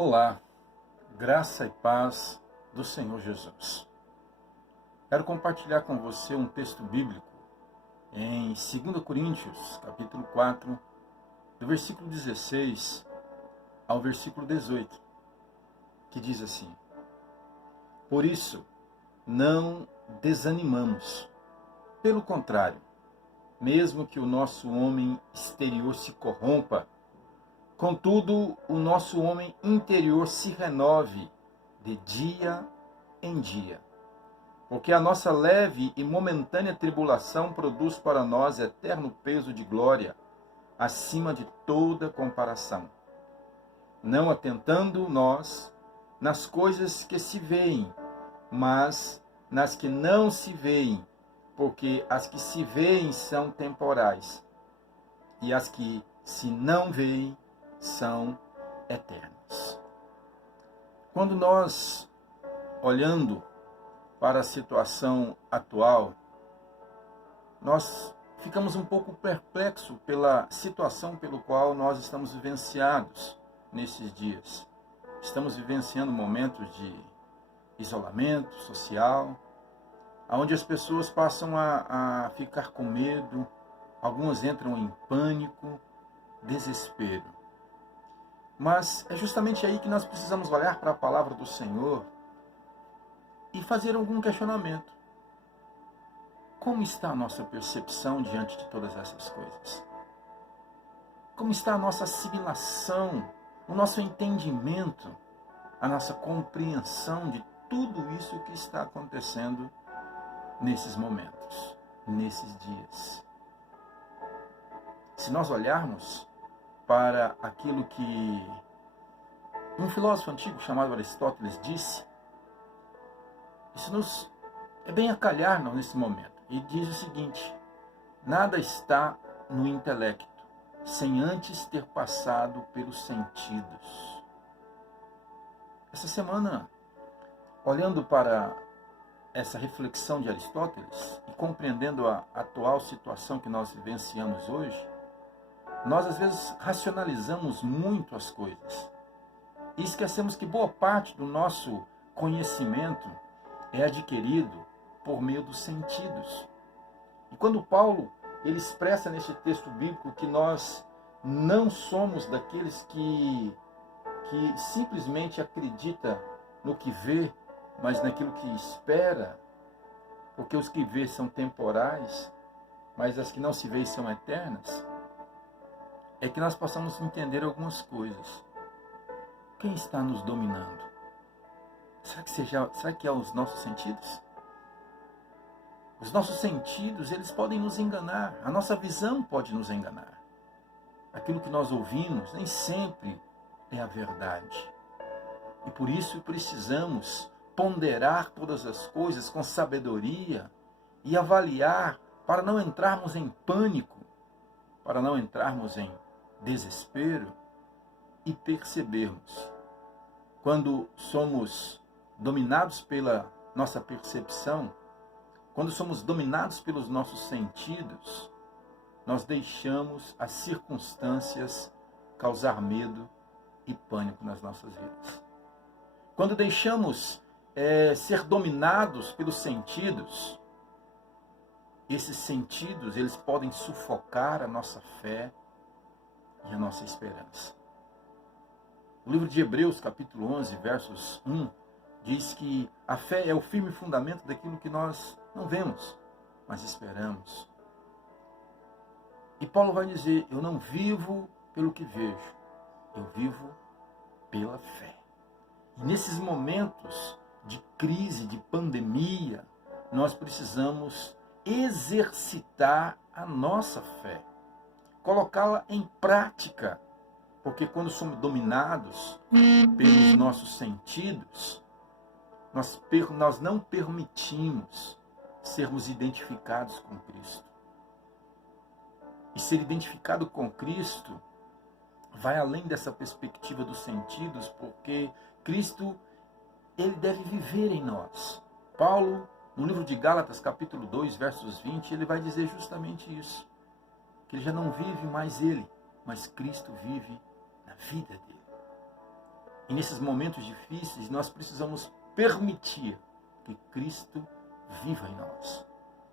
Olá, graça e paz do Senhor Jesus. Quero compartilhar com você um texto bíblico em 2 Coríntios, capítulo 4, do versículo 16 ao versículo 18, que diz assim: Por isso, não desanimamos. Pelo contrário, mesmo que o nosso homem exterior se corrompa, contudo, o nosso homem interior se renove de dia em dia. Porque a nossa leve e momentânea tribulação produz para nós eterno peso de glória, acima de toda comparação. Não atentando nós nas coisas que se veem, mas nas que não se veem, porque as que se veem são temporais, e as que se não veem são eternas. Quando nós, olhando para a situação atual, nós ficamos um pouco perplexos pela situação pelo qual nós estamos vivenciados nesses dias. Estamos vivenciando momentos de isolamento social, onde as pessoas passam a ficar com medo, algumas entram em pânico, desespero. Mas é justamente aí que nós precisamos olhar para a palavra do Senhor e fazer algum questionamento. Como está a nossa percepção diante de todas essas coisas? Como está a nossa assimilação, o nosso entendimento, a nossa compreensão de tudo isso que está acontecendo nesses momentos, nesses dias? Se nós olharmos para aquilo que um filósofo antigo chamado Aristóteles disse, isso nos é bem a calhar nesse momento. E diz o seguinte: nada está no intelecto, sem antes ter passado pelos sentidos. Essa semana, olhando para essa reflexão de Aristóteles e compreendendo a atual situação que nós vivenciamos hoje, nós às vezes racionalizamos muito as coisas e esquecemos que boa parte do nosso conhecimento é adquirido por meio dos sentidos. E quando Paulo ele expressa neste texto bíblico que nós não somos daqueles que simplesmente acredita no que vê, mas naquilo que espera, porque os que vê são temporais, mas as que não se vê são eternas, é que nós possamos entender algumas coisas. Quem está nos dominando? Será que é os nossos sentidos? Os nossos sentidos, eles podem nos enganar. A nossa visão pode nos enganar. Aquilo que nós ouvimos nem sempre é a verdade. E por isso precisamos ponderar todas as coisas com sabedoria e avaliar para não entrarmos em pânico, para não entrarmos em desespero e percebermos quando somos dominados pela nossa percepção, quando somos dominados pelos nossos sentidos, nós deixamos as circunstâncias causar medo e pânico nas nossas vidas. Quando deixamos ser dominados pelos sentidos, esses sentidos eles podem sufocar a nossa fé e a nossa esperança. O livro de Hebreus, capítulo 11, versos 1, diz que a fé é o firme fundamento daquilo que nós não vemos, mas esperamos. E Paulo vai dizer: eu não vivo pelo que vejo, eu vivo pela fé. E nesses momentos de crise, de pandemia, nós precisamos exercitar a nossa fé, colocá-la em prática, porque quando somos dominados pelos nossos sentidos, nós não permitimos sermos identificados com Cristo. E ser identificado com Cristo vai além dessa perspectiva dos sentidos, porque Cristo, ele deve viver em nós. Paulo, no livro de Gálatas, capítulo 2, versos 20, ele vai dizer justamente isso, que ele já não vive mais ele, mas Cristo vive na vida dele. E nesses momentos difíceis, nós precisamos permitir que Cristo viva em nós.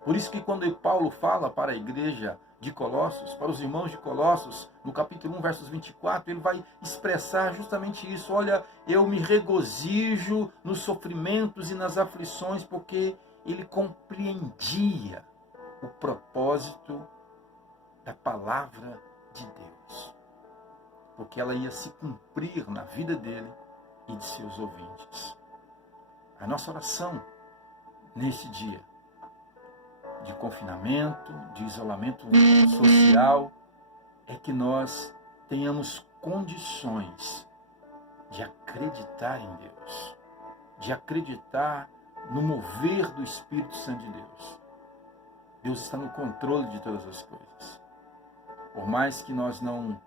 Por isso que quando Paulo fala para a igreja de Colossos, para os irmãos de Colossos, no capítulo 1, versos 24, ele vai expressar justamente isso. Olha, eu me regozijo nos sofrimentos e nas aflições, porque ele compreendia o propósito da palavra de Deus. Porque ela ia se cumprir na vida dele e de seus ouvintes. A nossa oração nesse dia de confinamento, de isolamento social, é que nós tenhamos condições de acreditar em Deus, de acreditar no mover do Espírito Santo de Deus. Deus está no controle de todas as coisas. Por mais que nós não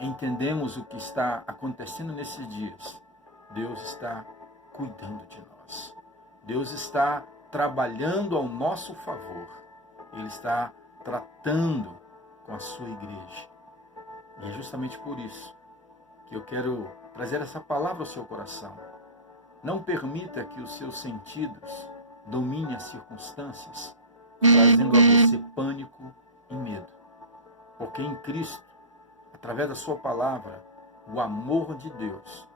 entendemos o que está acontecendo nesses dias, Deus está cuidando de nós. Deus está trabalhando ao nosso favor. Ele está tratando com a sua igreja. E é justamente por isso que eu quero trazer essa palavra ao seu coração. Não permita que os seus sentidos dominem as circunstâncias, trazendo a você pânico e medo. Porque em Cristo, através da sua palavra, o amor de Deus,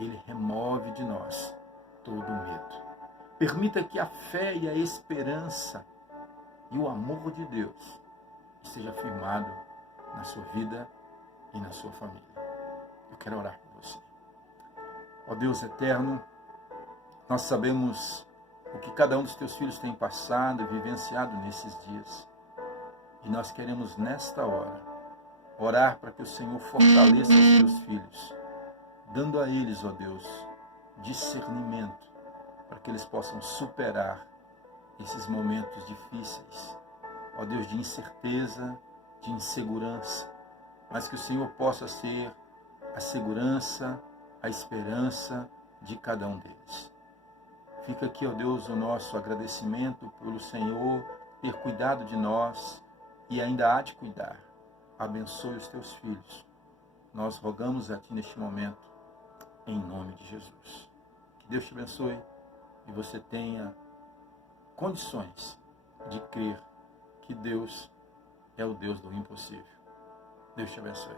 ele remove de nós todo o medo. Permita que a fé e a esperança e o amor de Deus esteja firmado na sua vida e na sua família. Eu quero orar por você. Ó Deus eterno, nós sabemos o que cada um dos teus filhos tem passado e vivenciado nesses dias. E nós queremos nesta hora orar para que o Senhor fortaleça os teus filhos, dando a eles, ó Deus, discernimento, para que eles possam superar esses momentos difíceis, ó Deus, de incerteza, de insegurança, mas que o Senhor possa ser a segurança, a esperança de cada um deles. Fica aqui, ó Deus, o nosso agradecimento pelo Senhor ter cuidado de nós e ainda há de cuidar. Abençoe os teus filhos. Nós rogamos a Ti neste momento, em nome de Jesus. Que Deus te abençoe e você tenha condições de crer que Deus é o Deus do impossível. Deus te abençoe.